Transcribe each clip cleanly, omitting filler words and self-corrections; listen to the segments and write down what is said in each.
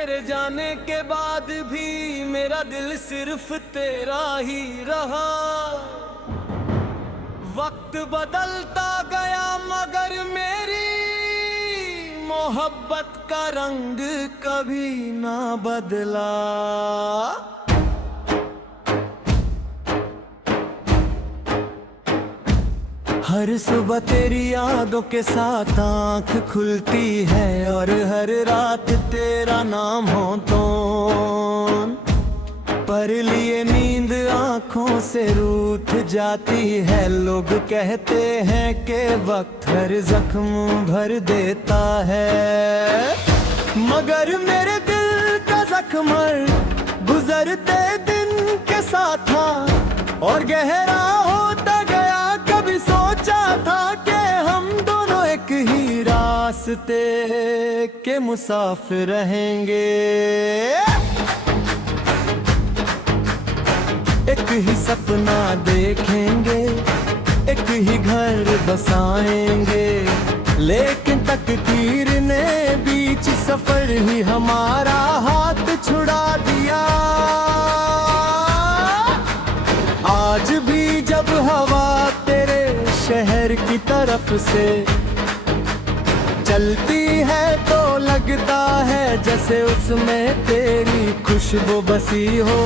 तेरे जाने के बाद भी मेरा दिल सिर्फ तेरा ही रहा। वक्त बदलता गया मगर मेरी मोहब्बत का रंग कभी ना बदला। हर सुबह तेरी यादों के साथ आँख खुलती है और हर रात तेरा नाम हो तो पर लिए नींद आँखों से रूठ जाती है। लोग कहते हैं कि वक्त हर जख्म भर देता है, मगर मेरे दिल का जख्म गुजरते दिन के साथ था और गहरा होता गया। कभी सोचा था कि हम दोनों एक ही रास्ते के मुसाफिर रहेंगे, एक ही सपना देखेंगे, एक ही घर बसाएंगे। लेकिन तकदीर ने बीच सफर ही हमारा हाथ छुड़ा दिया। आज भी जब हवा तेरे शहर की तरफ से चलती है तो लगता है जैसे उसमें तेरी खुशबू बसी हो।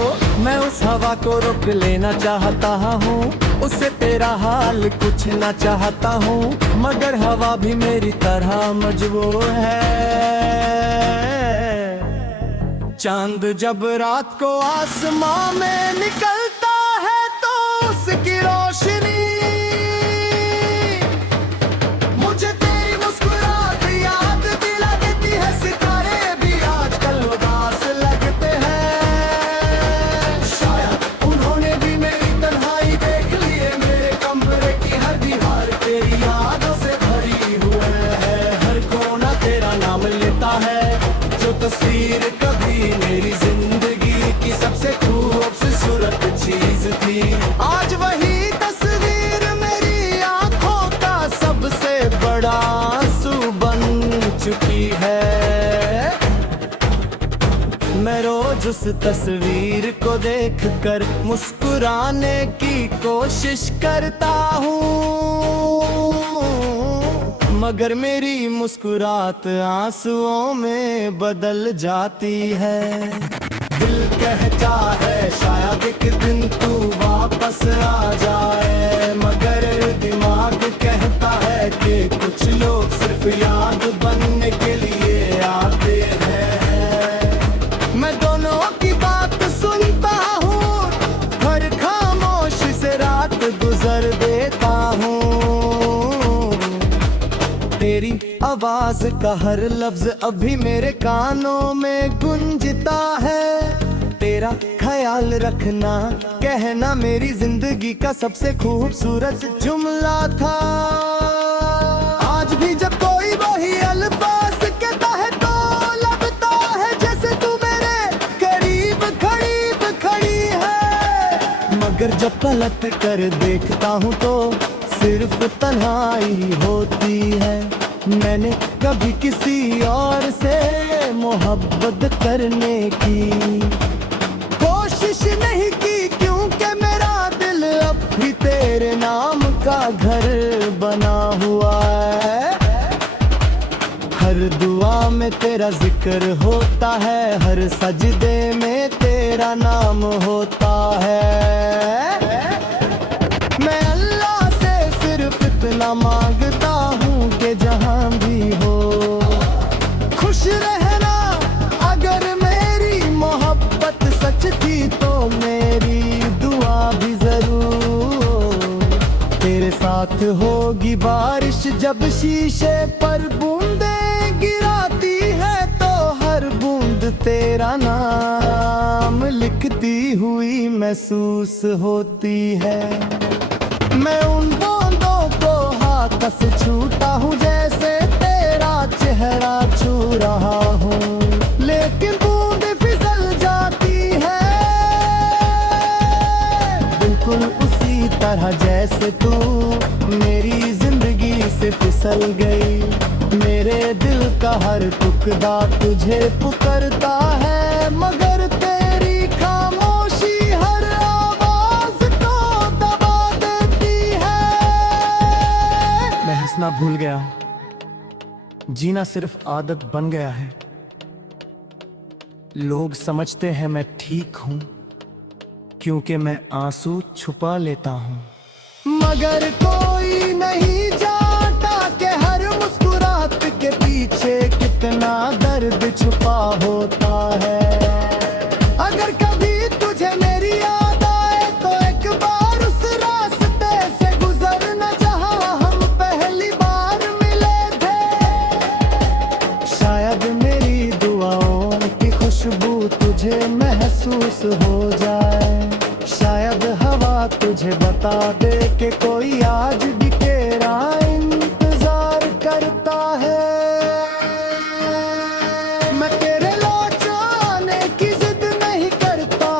मैं उस हवा को रोक लेना चाहता हूँ, उससे तेरा हाल कुछ ना चाहता हूँ, मगर हवा भी मेरी तरह मजबूर है। चांद जब रात को आसमां में निकलता है तो उसकी रोशनी मुझे तेरी मुस्कुराहट याद दिला देती है। सितारे भी आजकल उदास लगते हैं, शायद उन्होंने भी मेरी तन्हाई देख ली है। मेरे कमरे की हर दीवार तेरी यादों से भरी हुई है। हर कोना तेरा नाम लेता है, जो तस्वीर कभी मेरी जिंदगी की सबसे खूबसूरत चीज थी, आज वही तस्वीर मेरी आंखों का सबसे बड़ा आंसू बन चुकी है। मैं रोज उस तस्वीर को देखकर मुस्कुराने की कोशिश करता हूँ, मगर मेरी मुस्कुराहट आंसुओं में बदल जाती है। दिल कहता है शायद एक दिन तू वापस आ जाए, मगर दिमाग कहता है कि कुछ लोग सिर्फ याद बनने के लिए आते हैं। मैं दोनों की बात सुनता हूँ, हर खामोश से रात गुजर देता हूँ। तेरी आवाज का हर लफ्ज अभी मेरे कानों में गूंजता है। तेरा ख्याल रखना कहना मेरी जिंदगी का सबसे खूबसूरत जुमला था। आज भी जब कोई वही अल्फाज कहता है तो लगता है जैसे तू मेरे करीब खड़ी है, मगर जब पलट कर देखता हूँ तो सिर्फ तन्हाई होती है। मैंने कभी किसी और से मोहब्बत करने की कोशिश नहीं की, क्योंकि मेरा दिल अब भी तेरे नाम का घर बना हुआ है। हर दुआ में तेरा जिक्र होता है, हर सजदे में तेरा नाम होता है। मैं अल्लाह से सिर्फ इतना मांगता हूँ कि जहाँ भी हो खुश रहना। अगर मेरी मोहब्बत सच थी तो मेरी दुआ भी जरूर तेरे साथ होगी। बारिश जब शीशे पर बूंदें गिराती है तो हर बूंद तेरा नाम लिखती हुई महसूस होती है। मैं उन बूंदों को हाथ से छूता हूँ जैसे तेरा चेहरा छू रहा हूँ, लेकिन बूंद फिसल जाती है बिल्कुल उसी तरह जैसे तू मेरी जिंदगी से फिसल गई। मेरे दिल का हर टुकड़ा तुझे पुकारता है, मगर तेरी खामोशी हर आवाज को दबा देती है। मैं हंसना भूल गया, जीना सिर्फ आदत बन गया है। लोग समझते हैं मैं ठीक हूं, क्योंकि मैं आंसू छुपा लेता हूं, मगर कोई नहीं जानता कि हर मुस्कुराहट के पीछे कितना दर्द छुपा होता है। अगर कभी तुझे मेरी याद आए तो एक बार उस रास्ते से गुजरना जहां हम पहली बार मिले थे। शायद मेरी दुआओं की खुशबू तुझे महसूस हो जाए, शायद हवा तुझे बता दे कि कोई आज भी तेरा इंतजार करता है। मैं तेरे लौट आने की जिद नहीं करता,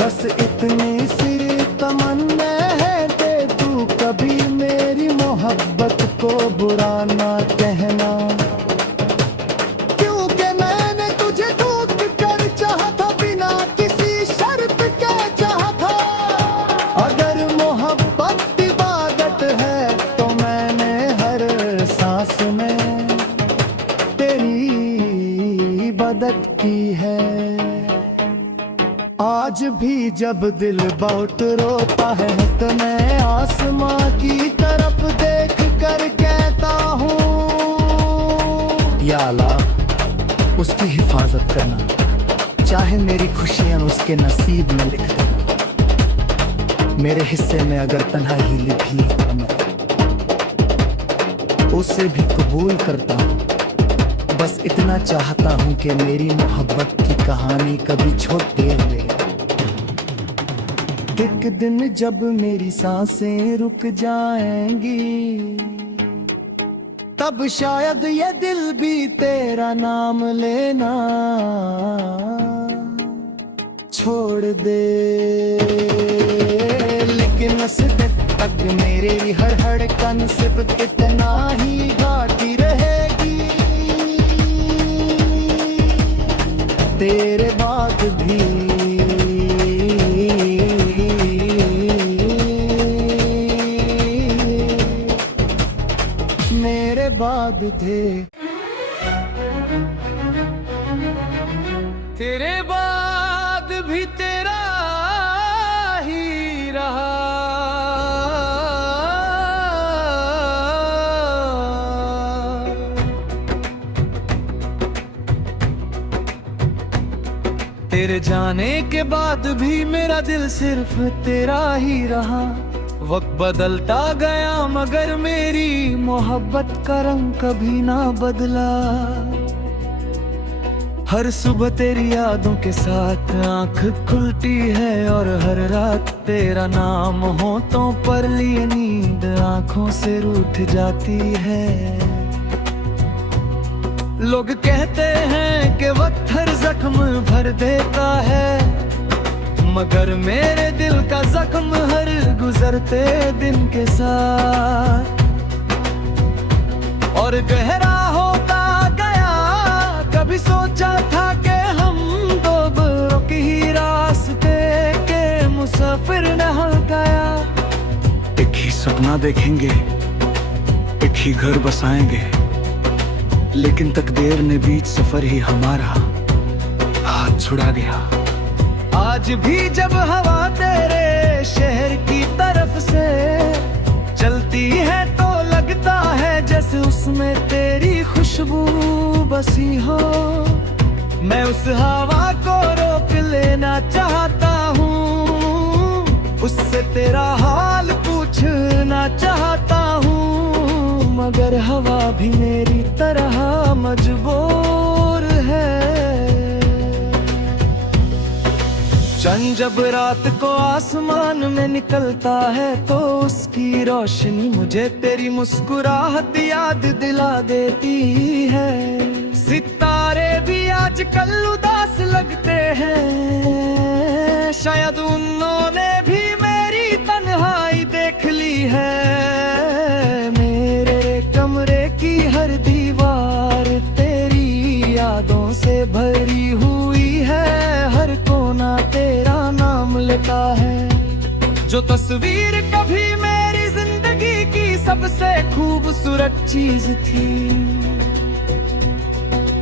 बस इतनी सी तमन्ना है कि तू कभी मेरी मोहब्बत को बुरा ना कहना, क्योंकि मैंने तुझे ढूंढ कर चाहा था, बिना किसी शर्त के चाहा था। अगर मोहब्बत इबादत है तो मैंने हर सांस में तेरी इबादत की है। आज भी जब दिल बहुत रोता है तो मैं आसमां की तरफ देख कर कहता हूँ, या अल्लाह उसकी हिफाजत करना, चाहे मेरी खुशियां उसके नसीब में लिख देना। मेरे हिस्से में अगर तन्हाई लिखी उसे भी कबूल करता हूँ, बस इतना चाहता हूँ कि मेरी मोहब्बत की कहानी कभी छोटे हुए। एक दिन जब मेरी सांसें रुक जाएंगी, तब शायद ये दिल भी तेरा नाम लेना छोड़ दे। लेकिन उस दिन तक मेरी हर धड़कन सिर्फ इतना ही गाती रहेगी, तेरे बाद भी मेरे बाद थे, तेरे बाद भी तेरा ही रहा। तेरे जाने के बाद भी मेरा दिल सिर्फ तेरा ही रहा। वक्त बदलता गया मगर मेरी मोहब्बत का रंग कभी ना बदला। हर सुबह तेरी यादों के साथ आंख खुलती है और हर रात तेरा नाम होठों पर लिए नींद आंखों से रूठ जाती है। लोग कहते हैं कि वक्त हर जख्म भर देता है, मगर मेरे दिल का जख्म हर गुजरते दिन के साथ और गहरा होता गया। कभी सोचा था कि हम दो बरक ही रास्ते के मुसाफिर न हो गया। एक ही सपना देखेंगे, एक ही घर बसाएंगे, लेकिन तकदीर ने बीच सफर ही हमारा हाथ छुड़ा दिया। आज भी जब हवा तेरे शहर की तरफ से चलती है तो लगता है जैसे उसमें तेरी खुशबू बसी हो। मैं उस हवा को रोक लेना चाहता हूँ, उससे तेरा हाल पूछना चाहता हूँ, मगर हवा भी मेरी तरह मजबूर है। चंद जब रात को आसमान में निकलता है तो उसकी रोशनी मुझे तेरी मुस्कुराहट याद दिला देती है। सितारे भी आजकल उदास लगते हैं, शायद उन्होंने भी मेरी तन्हाई देख ली है। मेरे कमरे की हर तस्वीर कभी मेरी जिंदगी की सबसे खूबसूरत चीज थी।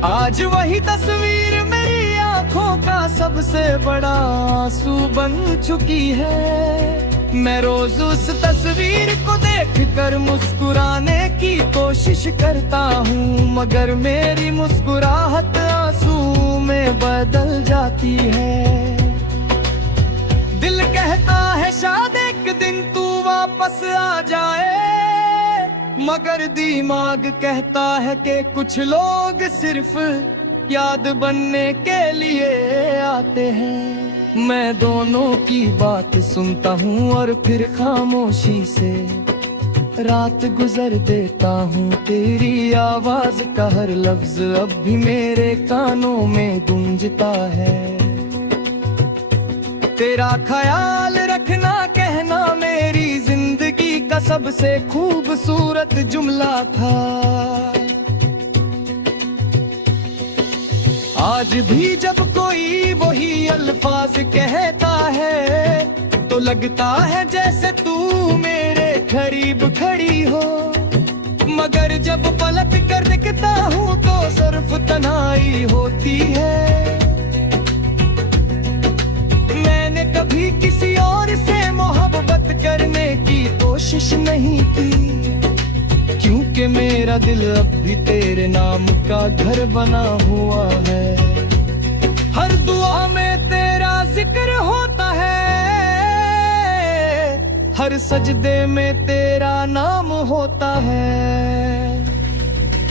आज वही तस्वीर मेरी आंखों का सबसे बड़ा आंसू बन चुकी है। मैं रोज उस तस्वीर को देखकर मुस्कुराने की कोशिश करता हूँ, मगर मेरी मुस्कुराहट आंसू में बदल जाती है। दिल कहता है शायद एक दिन तू वापस आ जाए, मगर दिमाग कहता है कि कुछ लोग सिर्फ याद बनने के लिए आते हैं। मैं दोनों की बात सुनता हूँ और फिर खामोशी से रात गुजर देता हूँ। तेरी आवाज का हर लफ्ज अब भी मेरे कानों में गूंजता है। तेरा ख्याल रखना कहना मेरी जिंदगी का सबसे खूबसूरत जुमला था। आज भी जब कोई वही अल्फाज कहता है तो लगता है जैसे तू मेरे करीब खड़ी हो, मगर जब पलट कर दिखता हूँ तो सिर्फ तन्हाई होती है। मैंने कभी किसी और से मोहब्बत करने की कोशिश नहीं की, क्योंकि मेरा दिल अब भी तेरे नाम का घर बना हुआ है। हर दुआ में तेरा जिक्र होता है, हर सजदे में तेरा नाम होता है।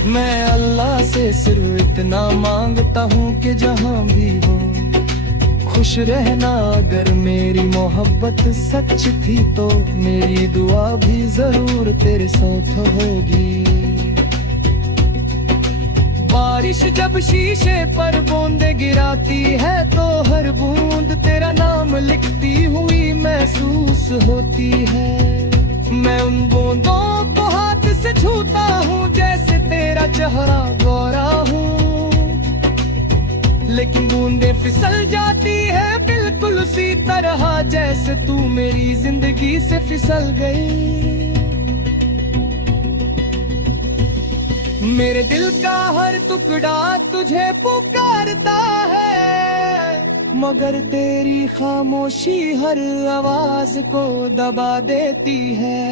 मैं अल्लाह से सिर्फ इतना मांगता हूँ कि जहाँ भी हो खुश रहना। अगर मेरी मोहब्बत सच थी तो मेरी दुआ भी जरूर तेरे साथ होगी। बारिश जब शीशे पर बूंदे गिराती है तो हर बूंद तेरा नाम लिखती हुई महसूस होती है। मैं उन बूंदों को हाथ से छूता हूँ जैसे तेरा चेहरा गोरा हूँ, लेकिन बूंदे फिसल जाती है बिल्कुल उसी तरह जैसे तू मेरी जिंदगी से फिसल गई। मेरे दिल का हर टुकड़ा तुझे पुकारता है, मगर तेरी खामोशी हर आवाज को दबा देती है।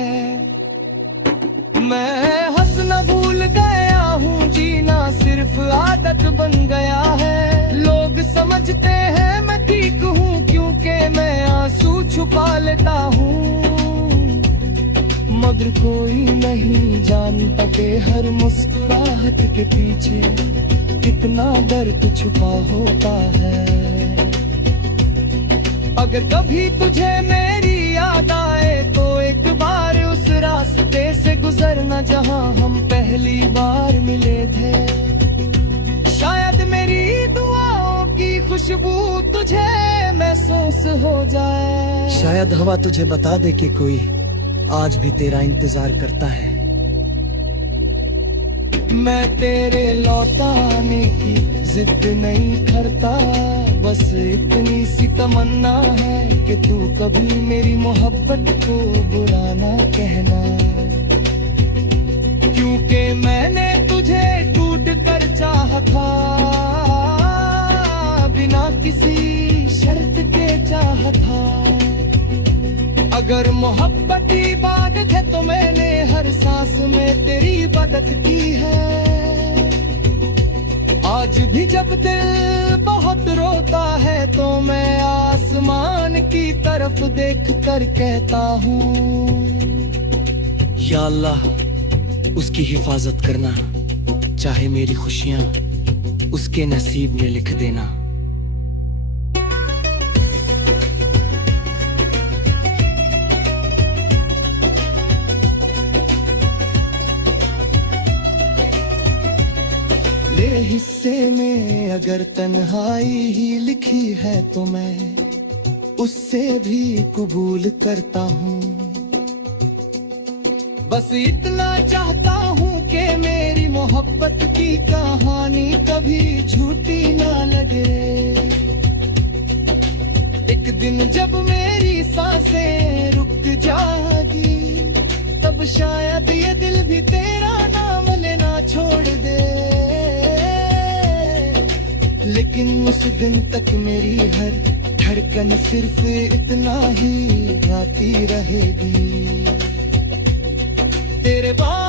मैं हंसना भूल गया हूँ, जीना सिर्फ आदत बन गया है। लोग समझते हैं मैं ठीक हूँ क्योंकि मैं आंसू छुपा लेता हूँ, मगर कोई नहीं जानता कि हर मुस्कुराहट के पीछे कितना दर्द छुपा होता है। अगर कभी तुझे मेरी याद आए तो एक बार उस रास्ते से गुजरना जहां हम पहली बार मिले थे। शायद मेरी दुआओं की खुशबू तुझे महसूस हो जाए। शायद हवा तुझे बता दे कि कोई आज भी तेरा इंतजार करता है। मैं तेरे लौटाने की जिद नहीं करता, बस इतनी सी तमन्ना है कि तू कभी मेरी मोहब्बत को बुरा ना कहना, क्योंकि मैंने तुझे टूट कर चाहा था, बिना किसी शर्त के चाहा था। अगर मोहब्बत इबादत है तो मैंने हर सांस में तेरी इबादत की है। आज भी जब दिल बहुत रोता है तो मैं आसमान की तरफ देख कर कहता हूँ, या अल्लाह उसकी हिफाजत करना, चाहे मेरी खुशियाँ उसके नसीब में लिख देना। मेरे हिस्से में अगर तन्हाई ही लिखी है तो मैं उससे भी कबूल करता हूँ। बस इतना चाहता हूँ कि मेरी मोहब्बत की कहानी कभी झूठी ना लगे। एक दिन जब मेरी सांसें रुक जागी, तब शायद ये दिल भी तेरा नाम लेना छोड़ दे। लेकिन उस दिन तक मेरी हर धड़कन सिर्फ इतना ही गाती रहेगी, तेरे बाद